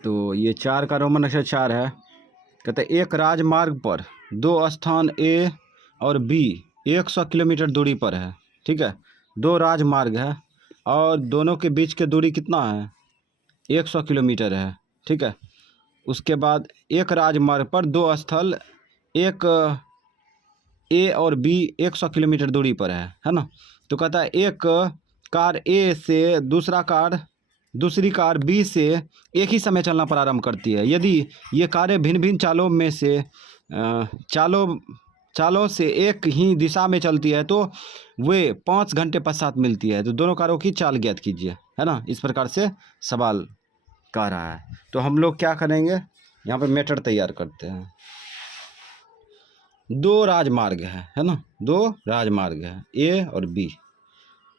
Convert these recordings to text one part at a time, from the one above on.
तो ये 4 का रोमन अक्षर 4 है। कहते हैं एक राजमार्ग पर दो स्थान ए और बी 100 किलोमीटर दूरी पर है। ठीक है, दो राजमार्ग है और दोनों के बीच की दूरी कितना है? 100 किलोमीटर है। ठीक है, उसके बाद एक राजमार्ग पर दो स्थल एक ए और बी 100 किलोमीटर दूरी पर है ना। तो कहता है एक कार ए से दूसरी कार बी से एक ही समय चलना प्रारंभ करती है। यदि ये कारें भिन्न भिन्न चालों से एक ही दिशा में चलती है तो वे 5 घंटे पश्चात मिलती है। तो दोनों कारों की चाल ज्ञात कीजिए, है ना। इस प्रकार से सवाल कह रहा है। तो हम लोग क्या करेंगे, यहाँ पे मेथड तैयार करते हैं। दो राजमार्ग है ना, दो राजमार्ग है ए और बी।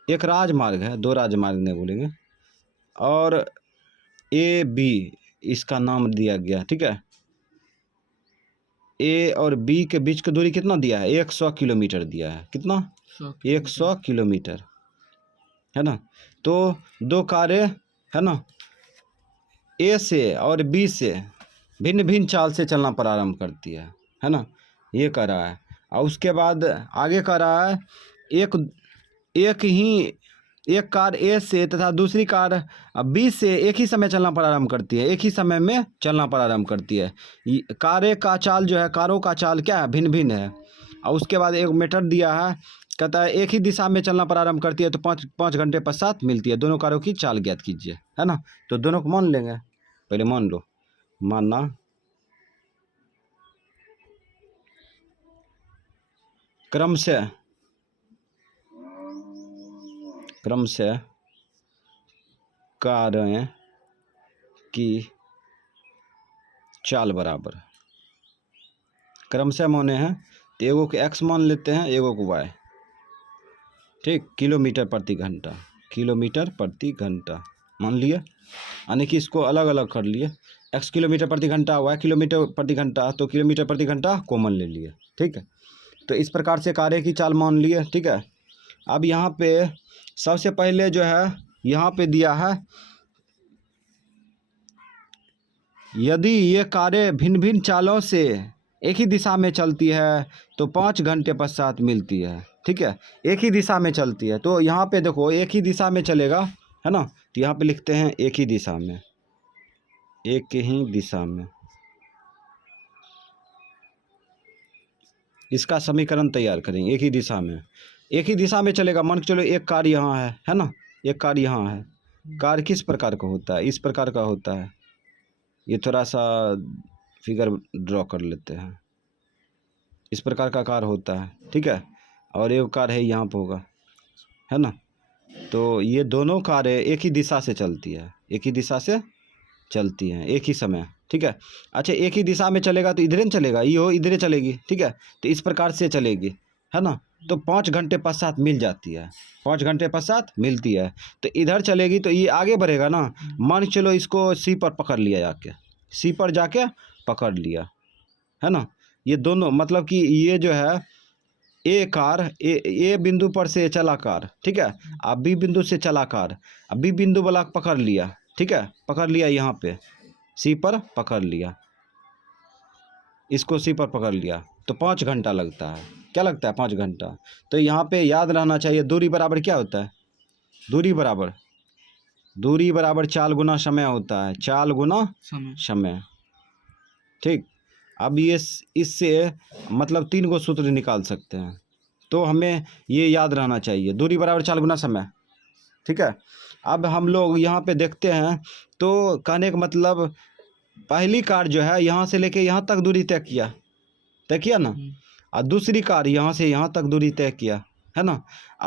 एक राजमार्ग है, दो राजमार्ग नहीं बोलेंगे, और ए बी इसका नाम दिया गया। ठीक है, ए और बी के बीच की दूरी कितना दिया है? 100 किलोमीटर दिया है। कितना? 100 किलोमीटर, है ना। तो दो कारें, है ना, ए से और बी से भिन्न भिन्न चाल से चलना प्रारंभ करती है ना। ये कह रहा है। और उसके बाद आगे कह रहा है एक कार ए से तथा दूसरी कार बी से एक ही समय चलना प्रारंभ करती है, एक ही समय में चलना प्रारंभ करती है। कारों का चाल जो है, कारों का चाल क्या है? भिन्न भिन्न है। और उसके बाद एक मेथड दिया है, कहता है एक ही दिशा में चलना प्रारंभ करती है तो 5 घंटे पश्चात मिलती है। दोनों कारों की चाल ज्ञात कीजिए, है ना। तो दोनों को मान लेंगे, पहले मान लो। मानना क्रम से कारें की चाल बराबर। क्रम से माने हैं तो एगो को x मान लेते हैं, एगो को y। ठीक, किलोमीटर प्रति घंटा, किलोमीटर प्रति घंटा मान लिए, यानी कि इसको अलग अलग कर लिए। x किलोमीटर प्रति घंटा, y किलोमीटर प्रति घंटा, तो किलोमीटर प्रति घंटा कॉमन ले लिए। ठीक है, तो इस प्रकार से कारें की चाल मान लिए। ठीक है, अब यहाँ पे सबसे पहले जो है यहाँ पे दिया है, यदि ये कारें भिन्न भिन्न चालों से एक ही दिशा में चलती है तो 5 घंटे पश्चात मिलती है। ठीक है, एक ही दिशा में चलती है। तो यहाँ पे देखो एक ही दिशा में चलेगा, है ना। तो यहाँ पे लिखते हैं एक ही दिशा में, एक ही दिशा में। इसका समीकरण तैयार करेंगे। एक ही दिशा में, एक ही दिशा में चलेगा। मान के चलो एक कार यहाँ है ना, एक कार यहाँ है। कार किस प्रकार का होता है? इस प्रकार का होता है। ये थोड़ा सा फिगर ड्रॉ कर लेते हैं। इस प्रकार का कार होता है। ठीक है, और एक कार है यहाँ पे होगा, है ना। तो ये दोनों कारें एक ही दिशा से चलती है, एक ही दिशा से चलती हैं एक ही समय। ठीक है, अच्छा एक ही दिशा में चलेगा तो इधर चलेगा, ये इधर चलेगी। ठीक है, तो इस प्रकार से चलेगी, है ना। तो 5 घंटे पश्चात मिल जाती है, 5 घंटे पश्चात मिलती है। तो इधर चलेगी तो ये आगे बढ़ेगा ना। मान चलो इसको सी पर पकड़ लिया, जाके सी पर जाके पकड़ लिया, है ना। ये दोनों मतलब कि ये जो है ए कार ए बिंदु पर से चला कार, ठीक है। अब बी बिंदु से चला कार, अब बी बिंदु वाला पकड़ लिया। ठीक है, पकड़ लिया, यहाँ पे सी पर पकड़ लिया, इसको सी पर पकड़ लिया तो 5 घंटा लगता है। क्या लगता है? 5 घंटा। तो यहाँ पे याद रहना चाहिए दूरी बराबर क्या होता है? दूरी बराबर चाल गुना समय होता है, चाल गुना समय। ठीक, अब ये इससे मतलब 3 गो सूत्र निकाल सकते हैं। तो हमें ये याद रहना चाहिए, दूरी बराबर चाल गुना समय। ठीक है, अब हम लोग यहाँ पे देखते हैं तो कहने का मतलब पहली कार जो है यहाँ से लेके यहाँ तक दूरी तय किया ना, और दूसरी कार यहाँ से यहाँ तक दूरी तय किया, है ना।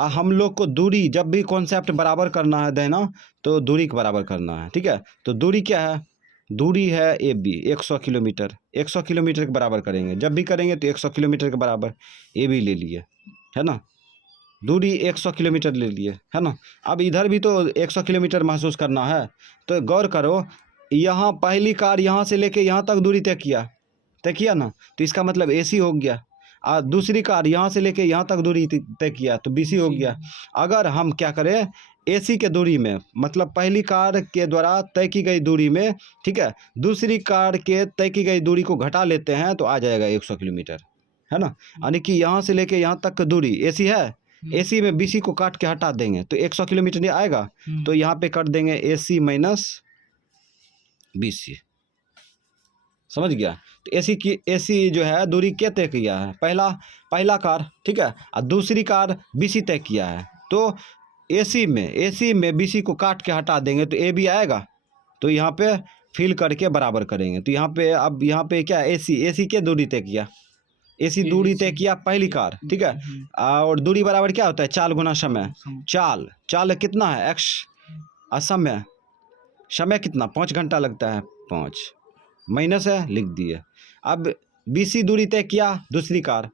हम लोग को दूरी जब भी कॉन्सेप्ट बराबर करना है देना, तो दूरी के बराबर करना है। ठीक है, तो दूरी क्या है? दूरी है ए बी 100 किलोमीटर, 100 किलोमीटर के बराबर करेंगे। जब भी करेंगे तो 100 किलोमीटर के बराबर ए बी ले लिए, है ना। दूरी 100 किलोमीटर ले लिए, है ना। अब इधर भी तो 100 किलोमीटर महसूस करना है। तो गौर करो, यहाँ पहली कार यहाँ से लेके यहाँ तक दूरी तय किया ना, तो इसका मतलब AC हो गया। और दूसरी कार यहाँ से लेके यहाँ तक दूरी तय किया तो BC हो गया। अगर हम क्या करें, AC के दूरी में, मतलब पहली कार के द्वारा तय की गई दूरी में, ठीक है, दूसरी कार के तय की गई दूरी को घटा लेते हैं तो आ जाएगा 100 किलोमीटर, है ना। यानी कि यहाँ से लेके यहाँ तक की दूरी AC है, AC में BC को काट के हटा देंगे तो 100 किलोमीटर नहीं आएगा। तो यहाँ पे कर देंगे AC माइनस BC, समझ गया। तो AC जो है दूरी क्या तय किया है, पहला कार, ठीक है, और दूसरी कार BC तय किया है। तो AC में BC को काट के हटा देंगे तो AB आएगा। तो यहाँ पे फिल करके बराबर करेंगे। तो यहाँ पे अब यहाँ पे क्या AC के दूरी तय किया, AC दूरी तय किया पहली कार, ठीक है। और दूरी बराबर क्या होता है, चाल गुना समय। चाल कितना है x, और समय कितना 5 घंटा लगता है, 5 माइनस है, लिख दिए। अब BC दूरी तय किया दूसरी कार,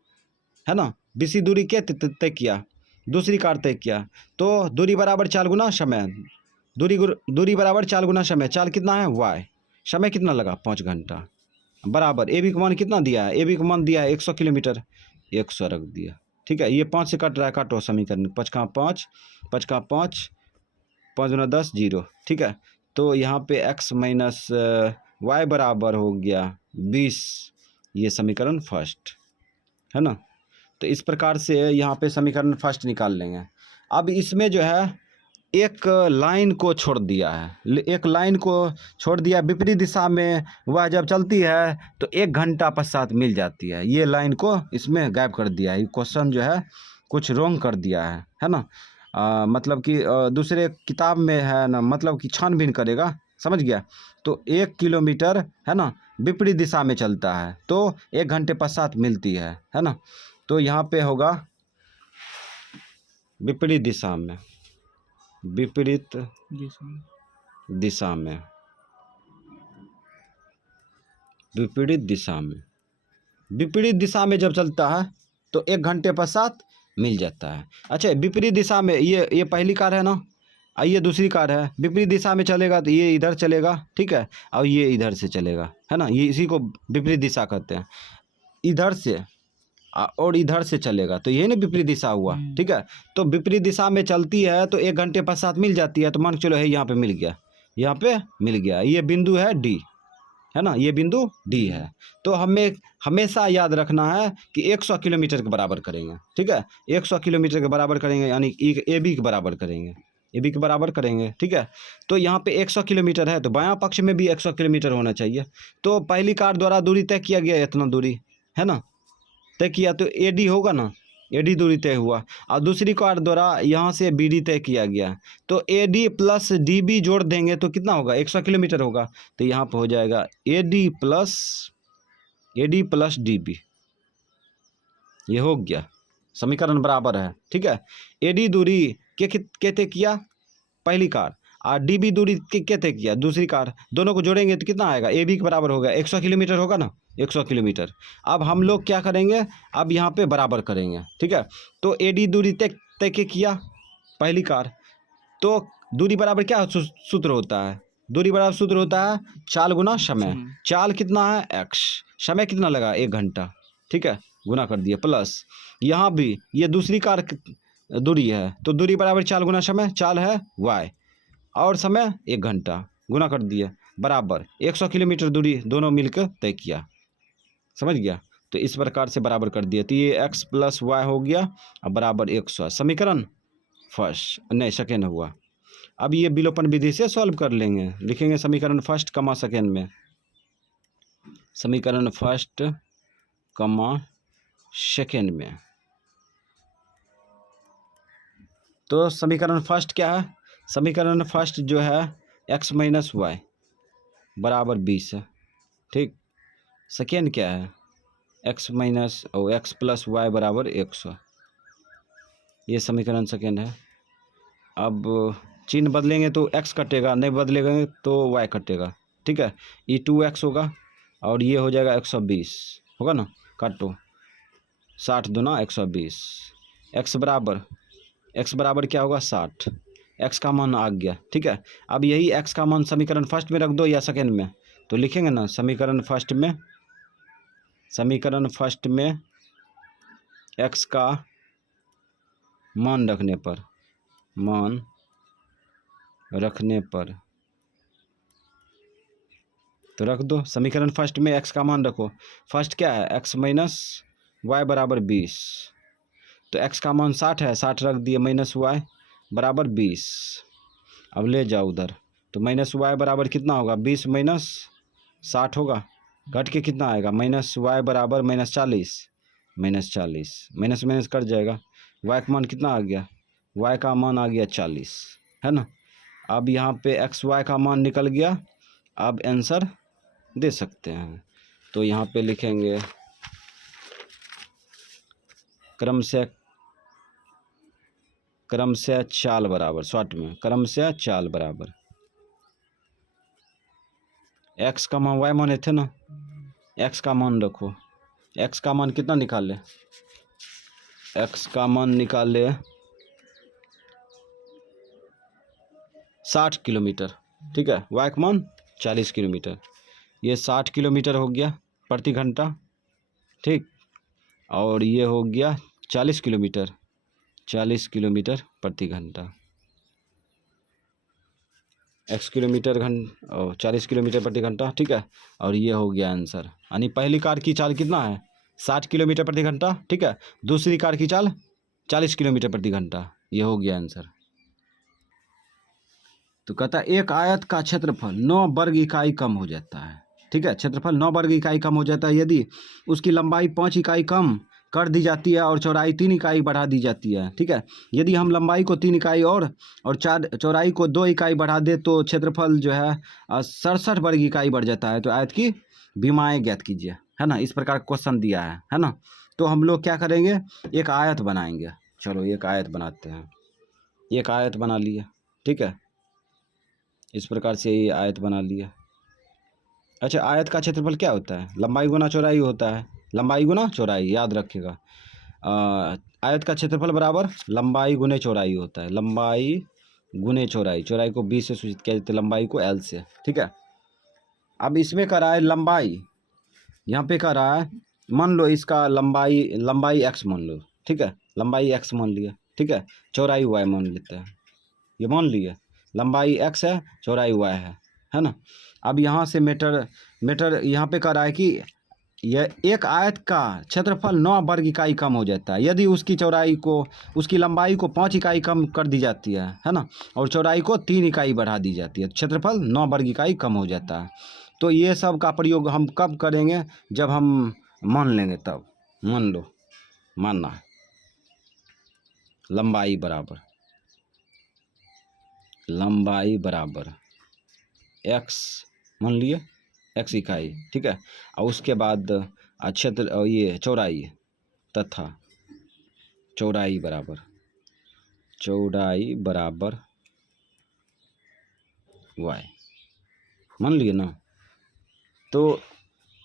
है ना, BC दूरी क्या तय किया, दूसरी कार तय किया। तो दूरी बराबर चाल गुना समय, दूरी बराबर चाल गुना समय। चाल कितना है y, समय कितना लगा 5 घंटा, बराबर AB का मान कितना दिया है, AB का मान दिया है 100 किलोमीटर, 100 रख दिया, ठीक है। ये 5 से कट रहा है, काटो समीकरण, 5 का 5, 5 का 5, 5 गुना 10 0, ठीक है। तो यहाँ पे x माइनस y बराबर हो गया 20, ये समीकरण फर्स्ट, है ना। तो इस प्रकार से यहाँ पे समीकरण फर्स्ट निकाल लेंगे। अब इसमें जो है एक लाइन को छोड़ दिया है, एक लाइन को छोड़ दिया विपरीत दिशा में, वह जब चलती है तो 1 घंटा पश्चात मिल जाती है। ये लाइन को इसमें गायब कर दिया है, ये क्वेश्चन जो है कुछ रॉन्ग कर दिया है ना। मतलब कि दूसरे किताब में है ना, मतलब कि छानबीन करेगा, समझ गया। तो 1 किलोमीटर है ना विपरीत दिशा में चलता है तो 1 घंटे पश्चात मिलती है ना। तो यहाँ पे होगा विपरीत दिशा में, विपरीत दिशा में, विपरीत दिशा में, विपरीत दिशा में जब चलता है तो 1 घंटे पश्चात मिल जाता है। अच्छा, विपरीत दिशा में ये पहली कार है ना, ये दूसरी कार है, विपरीत दिशा में चलेगा तो ये इधर चलेगा, ठीक है, और ये इधर से चलेगा, है ना। ये इसी को विपरीत दिशा कहते हैं, इधर से और इधर से चलेगा तो ये ना विपरीत दिशा हुआ, ठीक है। तो विपरीत दिशा में चलती है तो 1 घंटे पश्चात मिल जाती है। तो मान के चलो है यहाँ पे मिल गया, यहाँ पे मिल गया, ये बिंदु है D, है ना, ये बिंदु D है। तो हमें हमेशा याद रखना है कि 100 किलोमीटर के बराबर करेंगे, ठीक है, 100 किलोमीटर के बराबर करेंगे, यानी AB के बराबर करेंगे, AB के बराबर करेंगे, ठीक है। तो यहाँ पे 100 किलोमीटर है तो बायां पक्ष में भी 100 किलोमीटर होना चाहिए। तो पहली कार द्वारा दूरी तय किया गया इतना दूरी, है ना, तय किया तो AD होगा ना, AD दूरी तय हुआ। और दूसरी कार द्वारा यहाँ से BD तय किया गया, तो AD प्लस DB जोड़ देंगे तो कितना होगा, 100 किलोमीटर होगा। तो यहाँ पर हो जाएगा AD प्लस DB, ये हो गया, समीकरण बराबर है, ठीक है। AD दूरी के तय किया पहली कार, और DB दूरी के तय किया दूसरी कार, दोनों को जोड़ेंगे तो कितना आएगा, AB के बराबर होगा, 100 किलोमीटर होगा ना, 100 किलोमीटर। अब हम लोग क्या करेंगे, अब यहाँ पे बराबर करेंगे, ठीक है। तो AD दूरी तय किया पहली कार, तो दूरी बराबर क्या सूत्र होता है, दूरी बराबर सूत्र होता है चाल गुना समय। चाल कितना है x, समय कितना लगा 1 घंटा, ठीक है, गुना कर दिया, प्लस यहाँ भी ये दूसरी कार दूरी है तो दूरी बराबर चाल गुना समय, चाल है y और समय 1 घंटा, गुना कर दिए, बराबर 100 किलोमीटर दूरी दोनों मिलकर तय किया, समझ गया। तो इस प्रकार से बराबर कर दिया, तो ये x प्लस y हो गया और बराबर 100, समीकरण फर्स्ट नहीं सेकेंड हुआ। अब ये विलोपन विधि से सॉल्व कर लेंगे, लिखेंगे समीकरण फर्स्ट कमा सेकेंड में, समीकरण फर्स्ट कमा सेकेंड में। तो समीकरण फर्स्ट क्या है, समीकरण फर्स्ट जो है x माइनस वाई बराबर 20 है, ठीक। सेकेंड क्या है, x माइनस और x प्लस वाई बराबर 100, ये समीकरण सेकेंड है। अब चिन्ह बदलेंगे तो x कटेगा, नहीं बदलेंगे तो y कटेगा, ठीक है। ये 2x होगा और ये हो जाएगा 120 होगा ना, काटो 60 दूना 120, x बराबर क्या होगा 60, x का मान आ गया, ठीक है। अब यही x का मान समीकरण फर्स्ट में रख दो या सेकेंड में, तो लिखेंगे ना समीकरण फर्स्ट में x का मान रखने पर, मान रखने पर, तो रख दो समीकरण फर्स्ट में x का मान रखो। फर्स्ट क्या है, x माइनस वाई बराबर 20, तो x का मान 60 है, 60 रख दिए, माइनस वाई बराबर 20। अब ले जाओ उधर, तो माइनस वाई बराबर कितना होगा, 20 माइनस 60 होगा, घट के कितना आएगा, माइनस वाई बराबर minus 40, minus 40 minus minus cut जाएगा, वाई का मान कितना आ गया, वाई का मान आ गया 40, है ना। अब यहाँ पे एक्स वाई का मान निकल गया, अब आंसर दे सकते हैं। तो यहाँ पे लिखेंगे क्रम से चाल बराबर, शॉर्ट में क्रम से चाल बराबर, एक्स का मान वाई माने थे ना, एक्स का मान रखो, एक्स का मान कितना निकाले, एक्स का मान निकाले 60 किलोमीटर, ठीक है, वाई का मान 40 किलोमीटर, ये 60 किलोमीटर हो गया प्रति घंटा, ठीक, और ये हो गया 40 किलोमीटर, 40 किलोमीटर प्रति घंटा, x किलोमीटर घंटा और 40 किलोमीटर प्रति घंटा, ठीक है, और ये हो गया आंसर। यानी पहली कार की चाल कितना है, 60 किलोमीटर प्रति घंटा, ठीक है, दूसरी कार की चाल 40 किलोमीटर प्रति घंटा, ये हो गया आंसर। तो कहता है एक आयत का क्षेत्रफल 9 वर्ग इकाई कम हो जाता है, ठीक है, क्षेत्रफल 9 वर्ग इकाई कम हो जाता है यदि उसकी लंबाई 5 इकाई कम कर दी जाती है और चौड़ाई 3 इकाई बढ़ा दी जाती है, ठीक है। यदि हम लंबाई को 3 इकाई और चौड़ाई को 2 इकाई बढ़ा दे तो क्षेत्रफल जो है 67 वर्ग इकाई बढ़ जाता है। तो आयत की विमाएँ ज्ञात कीजिए, है ना, इस प्रकार का क्वेश्चन दिया है ना। तो हम लोग क्या करेंगे, एक आयत बनाएंगे, चलो एक आयत बनाते हैं, एक आयत बना लिया, ठीक है, इस प्रकार से ये आयत बना लिया। अच्छा, आयत का क्षेत्रफल क्या होता है, लंबाई गुना चौड़ाई होता है, लंबाई गुना चौड़ाई, याद रखिएगा। आयत का क्षेत्रफल बराबर लंबाई गुने चौड़ाई होता है, लंबाई गुने चौड़ाई, चौड़ाई को b से सूचित किया जाता है, लंबाई को l से, ठीक है। अब इसमें कर रहा है लंबाई, यहाँ पे कर रहा है, मान लो इसका लंबाई x मान लो, ठीक है, लंबाई x मान लिया, ठीक है, चौड़ाई y मान लेते हैं, ये मान लिया, लंबाई x है, चौड़ाई y है ना। अब यहाँ से मीटर यहाँ पे कह रहा है कि यह एक आयत का क्षेत्रफल 9 वर्ग इकाई कम हो जाता है यदि उसकी लंबाई को 5 इकाई कम कर दी जाती है ना, और चौड़ाई को 3 इकाई बढ़ा दी जाती है, क्षेत्रफल 9 वर्ग इकाई कम हो जाता है। तो ये सब का प्रयोग हम कब करेंगे, जब हम मान लेंगे तब। मान लो, मानना है लंबाई बराबर x मान लिए, x इकाई, ठीक है, और उसके बाद क्षेत्र ये चौड़ाई तथा चौड़ाई बराबर y मान लिए ना। तो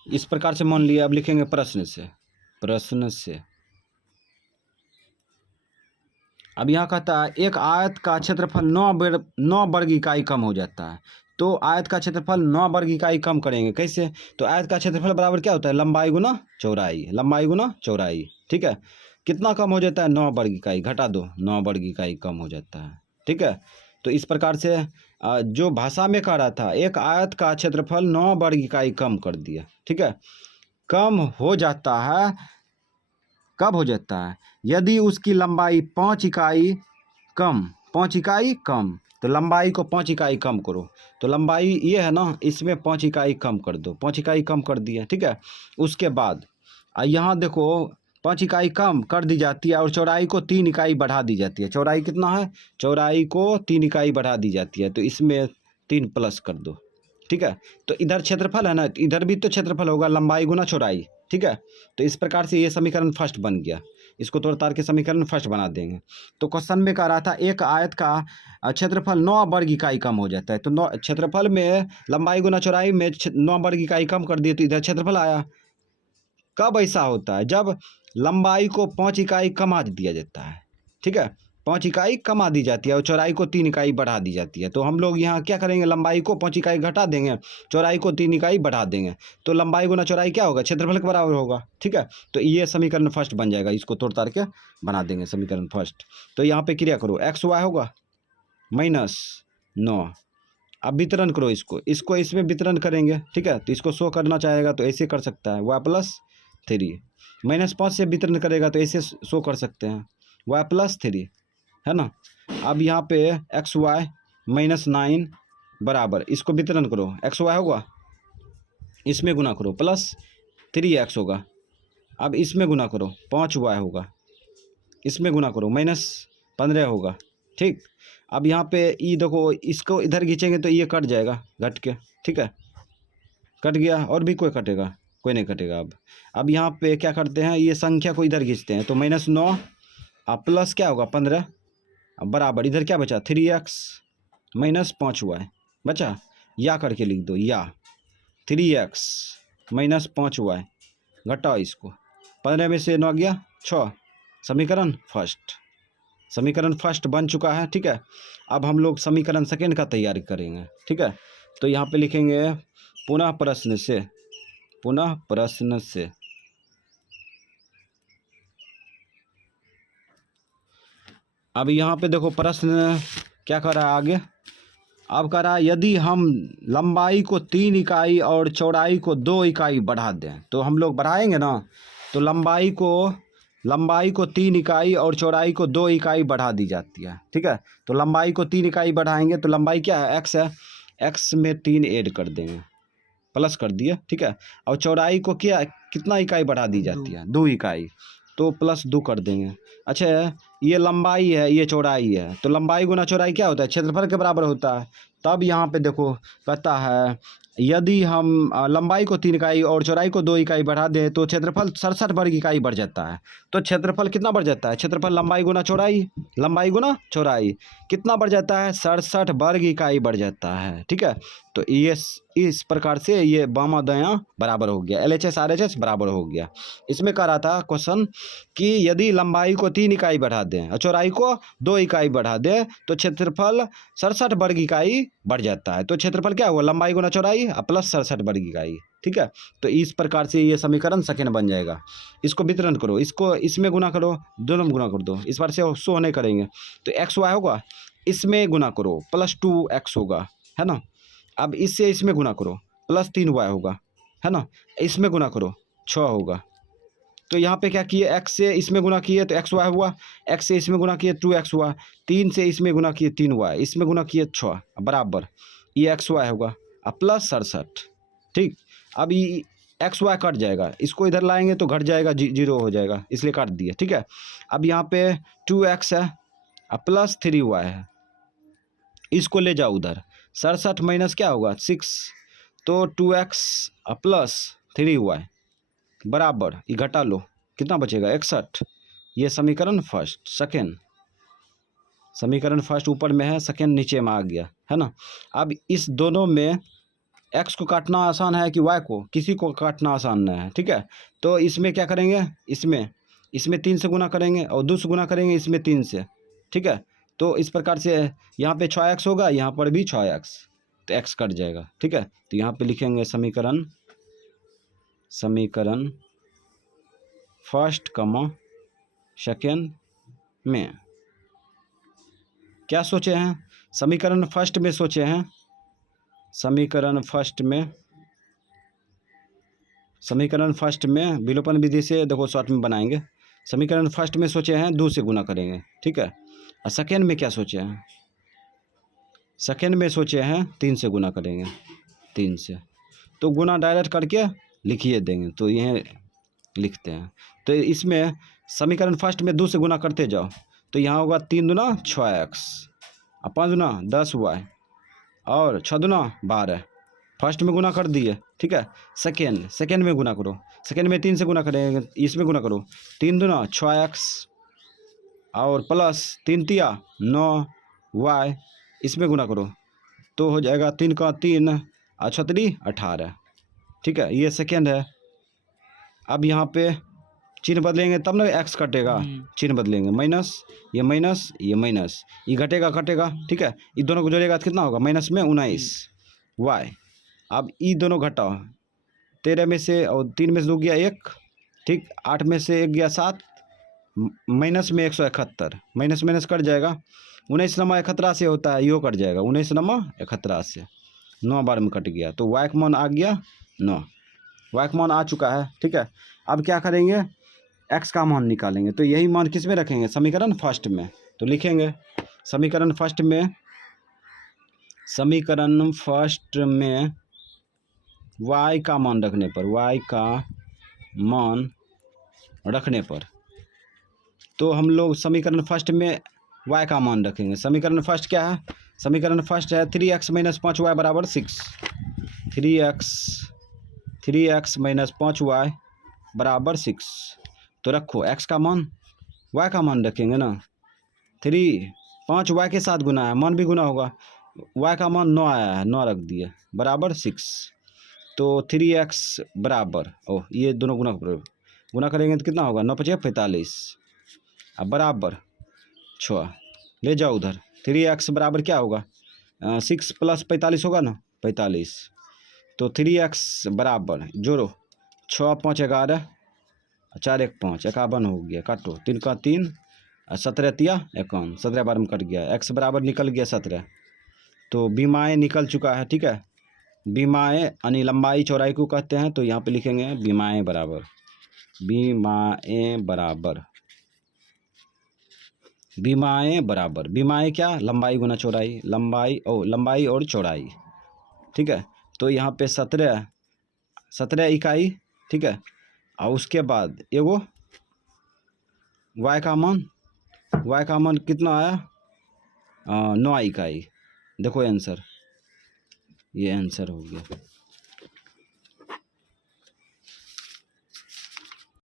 इस प्रकार से मान लिए। अब लिखेंगे प्रश्न से। अब यहाँ कहता है एक आयत का क्षेत्रफल 9 वर्ग इकाई कम हो जाता है। तो आयत का क्षेत्रफल 9 वर्ग इकाई कम करेंगे कैसे, तो आयत का क्षेत्रफल बराबर क्या होता है, लंबाई गुना चौड़ाई, ठीक है। कितना कम हो जाता है, 9 वर्ग इकाई, घटा दो, 9 वर्ग इकाई कम हो जाता है, ठीक है। तो इस प्रकार से जो भाषा में कह रहा था एक आयत का क्षेत्रफल 9 वर्ग इकाई कम कर दिया, ठीक है। कम हो जाता है, कब हो जाता है, यदि उसकी लंबाई 5 इकाई कम, तो लंबाई को 5 इकाई कम करो, तो लंबाई ये है ना, इसमें 5 इकाई कम कर दो, 5 इकाई कम कर दिया, ठीक है। उसके बाद यहाँ देखो 5 इकाई कम कर दी जाती है और चौड़ाई को 3 इकाई बढ़ा दी जाती है। चौड़ाई कितना है, चौड़ाई को 3 इकाई बढ़ा दी जाती है, तो इसमें 3 प्लस कर दो, ठीक है। तो इधर क्षेत्रफल है ना, इधर भी तो क्षेत्रफल होगा, लंबाई गुना चौड़ाई, ठीक है। तो इस प्रकार से ये समीकरण फर्स्ट बन गया, इसको तोड़ तार के समीकरण फर्स्ट बना देंगे। तो क्वेश्चन में कह रहा था एक आयत का क्षेत्रफल 9 वर्ग इकाई कम हो जाता है, तो 9 क्षेत्रफल में लंबाई गुना चौड़ाई में 9 वर्ग इकाई कम कर दिए, तो इधर क्षेत्रफल आया। कब ऐसा होता है, जब लंबाई को 5 इकाई कमा दिया जाता है, ठीक है, 5 इकाई कमा दी जाती है और चौड़ाई को 3 इकाई बढ़ा दी जाती है। तो हम लोग यहाँ क्या करेंगे, लंबाई को 5 इकाई घटा देंगे, चौड़ाई को 3 इकाई बढ़ा देंगे, तो लंबाई गुना चौड़ाई क्या होगा, क्षेत्रफल के बराबर होगा, ठीक है। तो ये समीकरण फर्स्ट बन जाएगा, इसको तोड़ तार के बना देंगे समीकरण फर्स्ट। तो यहाँ पे क्रिया करो, एक्स वाई होगा माइनस 9। अब वितरण करो इसको, इसको इसमें वितरण करेंगे, ठीक है। तो इसको शो करना चाहेगा तो ऐसे कर सकता है y+3। -5 से वितरण करेगा तो ऐसे शो कर सकते हैं y+3, है ना। अब यहाँ पे xy -9 बराबर, इसको वितरण करो, xy होगा, इसमें गुना करो +3x होगा। अब इसमें गुना करो 5y होगा, इसमें गुना करो -15 होगा, ठीक। अब यहाँ पे ई देखो, इसको इधर खींचेंगे तो ये कट जाएगा घट के, ठीक है, कट गया। और भी कोई कटेगा? कोई नहीं कटेगा। अब यहाँ पे क्या करते हैं, ये संख्या को इधर खींचते हैं तो -9 प्लस क्या होगा 15 बराबर, इधर क्या बचा 3x -5y बचा, या करके लिख दो, या 3x -5y घटाओ इसको, 15 में से 9 गया 6, समीकरण फर्स्ट बन चुका है, ठीक है। अब हम लोग समीकरण सेकेंड का तैयारी करेंगे, ठीक है। तो यहाँ पे लिखेंगे पुनः प्रश्न से अब यहाँ पे देखो प्रश्न क्या कर रहा है आगे। अब कह रहा है यदि हम लंबाई को 3 इकाई और चौड़ाई को 2 इकाई बढ़ा दें, तो हम लोग बढ़ाएंगे ना, तो लंबाई को 3 इकाई और चौड़ाई को 2 इकाई बढ़ा दी जाती है, ठीक है। तो लंबाई को 3 इकाई बढ़ाएंगे तो लंबाई क्या है, x है, x में 3 ऐड कर देंगे, प्लस कर दिए, ठीक है। और चौड़ाई को क्या कितना इकाई बढ़ा दी जाती है, 2 इकाई, तो +2 कर देंगे। अच्छा, ये लंबाई है, ये चौड़ाई है, तो लंबाई गुना चौड़ाई क्या होता है, क्षेत्रफल के बराबर होता है। तब यहाँ पे देखो कहता है यदि हम लंबाई को 3 इकाई और चौड़ाई को 2 इकाई बढ़ा दें तो क्षेत्रफल 67 वर्ग इकाई बढ़ जाता है। तो क्षेत्रफल कितना बढ़ जाता है, क्षेत्रफल लंबाई गुना चौड़ाई कितना बढ़ जाता है, 67 वर्ग इकाई बढ़ जाता है, ठीक है। तो ये इस प्रकार से ये बामा दायां बराबर हो गया, LHS RHS बराबर हो गया। इसमें कह रहा था क्वेश्चन कि यदि लंबाई को 3 इकाई बढ़ा दें और चौड़ाई को 2 इकाई बढ़ा दें तो क्षेत्रफल 67 वर्ग इकाई बढ़ जाता है। तो क्षेत्रफल क्या हुआ, लंबाई गुना चौड़ाई प्लस 67 वर्ग इकाई, ठीक है। तो इस प्रकार से ये समीकरण सेकेंड बन जाएगा। इसको वितरण करो, इसको इसमें गुना करो, दोनों में गुना कर दो, इस बार से शो नहीं करेंगे। तो xy होगा, इसमें गुना करो +2x होगा, है ना। अब इससे इसमें गुना करो +3y होगा, है ना। इसमें गुना करो 6 होगा। तो यहाँ पे क्या किए, x से इसमें गुना किए तो xy हुआ, x से इसमें गुना किए 2x हुआ, 3 से इसमें गुना किए 3y, इसमें गुना किए 6 बराबर, ये xy होगा +67, ठीक। अब ये xy कट जाएगा, इसको इधर लाएंगे तो घट जाएगा, 0 हो जाएगा, इसलिए काट दिए, ठीक है। अब यहाँ पे 2x है +3y है, इसको ले जाओ उधर, 67 माइनस क्या होगा 6, तो 2x +3y बराबर, ये घटा लो कितना बचेगा 61। ये समीकरण फर्स्ट ऊपर में है, सेकेंड नीचे में आ गया, है ना। अब इस दोनों में x को काटना आसान है कि y को, किसी को काटना आसान नहीं है, ठीक है। तो इसमें क्या करेंगे, इसमें 3 से गुना करेंगे और 2 से गुना करेंगे इसमें 3 से, ठीक है। तो इस प्रकार से यहाँ पे 6x होगा, यहाँ पर भी 6x, तो x कट जाएगा, ठीक है। तो यहाँ पे लिखेंगे समीकरण फर्स्ट सेकेंड में क्या सोचे हैं, समीकरण फर्स्ट में सोचे हैं, समीकरण फर्स्ट में विलोपन विधि से देखो शॉर्ट में बनाएंगे। समीकरण फर्स्ट में सोचे हैं 2 से गुना करेंगे, ठीक है। और सेकेंड में क्या सोचे हैं, सेकेंड में सोचे हैं 3 से गुना करेंगे, 3 से, तो गुना डायरेक्ट करके लिखिए देंगे, तो यह लिखते हैं। तो इसमें समीकरण फर्स्ट में 2 से गुना करते जाओ, तो यहाँ होगा 3 दूना 6x और 5 दूना 10y और 6 दूना 12, फर्स्ट में गुना कर दिए, ठीक है। सेकेंड में गुना करो, सेकेंड में 3 से गुना करेंगे, इसमें गुना करो, 3 दूना 6x और प्लस 3 तिया 9y, इसमें गुना करो तो हो जाएगा 3 का 3 और 6 3 18, ठीक है। ये सेकेंड है। अब यहाँ पे चिन्ह बदलेंगे तब ना x कटेगा, चिन्ह बदलेंगे, ये माइनस ये घटेगा, ठीक है। ये दोनों को जोड़ेगा तो कितना होगा, माइनस में 19 y। अब ये दोनों घटाओ, 13 में से और 3 में से 2 गया 1, ठीक, 8 में से 1 गया 7, माइनस में 171, माइनस कट जाएगा, 19 नमा 11 से होता है, यो कट जाएगा 19 नमा 11 से, 9 बार में कट गया, तो y का मान आ गया 9, y का मान आ चुका है। ठीक है, अब क्या करेंगे, x का मान निकालेंगे। तो यही मान किस में रखेंगे, समीकरण फर्स्ट में। तो लिखेंगे समीकरण फर्स्ट में y का मान रखने पर, y का मान रखने पर, तो हम लोग समीकरण फर्स्ट में y का मान रखेंगे। समीकरण फर्स्ट क्या है, समीकरण फर्स्ट है 3x - 5y बराबर 6, 3x - 5y बराबर 6। तो रखो x का मान, y का मान रखेंगे ना, 5y के साथ गुना है, मान भी गुना होगा, y का मान 9 आया है, 9 रख दिए बराबर 6। तो 3x बराबर, ये दोनों गुना करेंगे तो कितना होगा, 9 × 5 = 45, अब बराबर 6 ले जाओ उधर। 3x बराबर क्या होगा, 6 + 45 होगा ना, 45। तो 3x बराबर जोड़ो, 6 × 5 = 11, 4 × 1 = 5, 51 हो गया, काटो 3 × 3 17 × 3 = 51, 17 बार में कट गया, x बराबर निकल गया 17। तो बीमाएँ निकल चुका है। ठीक है, बीमाएँ यानी लंबाई चौड़ाई को कहते हैं। तो यहाँ पे लिखेंगे बीमाएँ बराबर, बीमाएँ क्या, लंबाई गुना चौड़ाई, लंबाई और चौड़ाई। ठीक है, तो यहाँ पे 17 इकाई। ठीक है, और उसके बाद एगो y का मान कितना आया, 9 इकाई। देखो आंसर, ये आंसर हो गया।